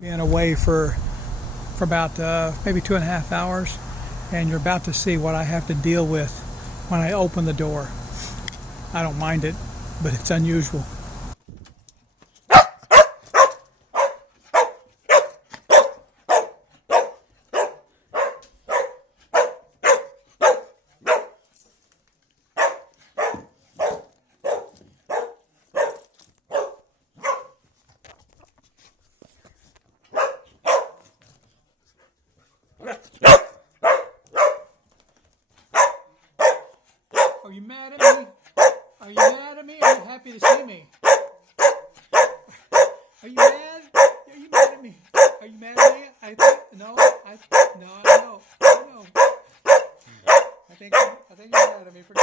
Being away for about maybe 2.5 hours, and you're about to see what I have to deal with when I open the door. I don't mind it, but it's unusual. Are you mad at me? Are you mad at me? Are you happy to see me? Are you mad? Are you mad at me? Are you mad at me? I know. I know. I think you're mad at me for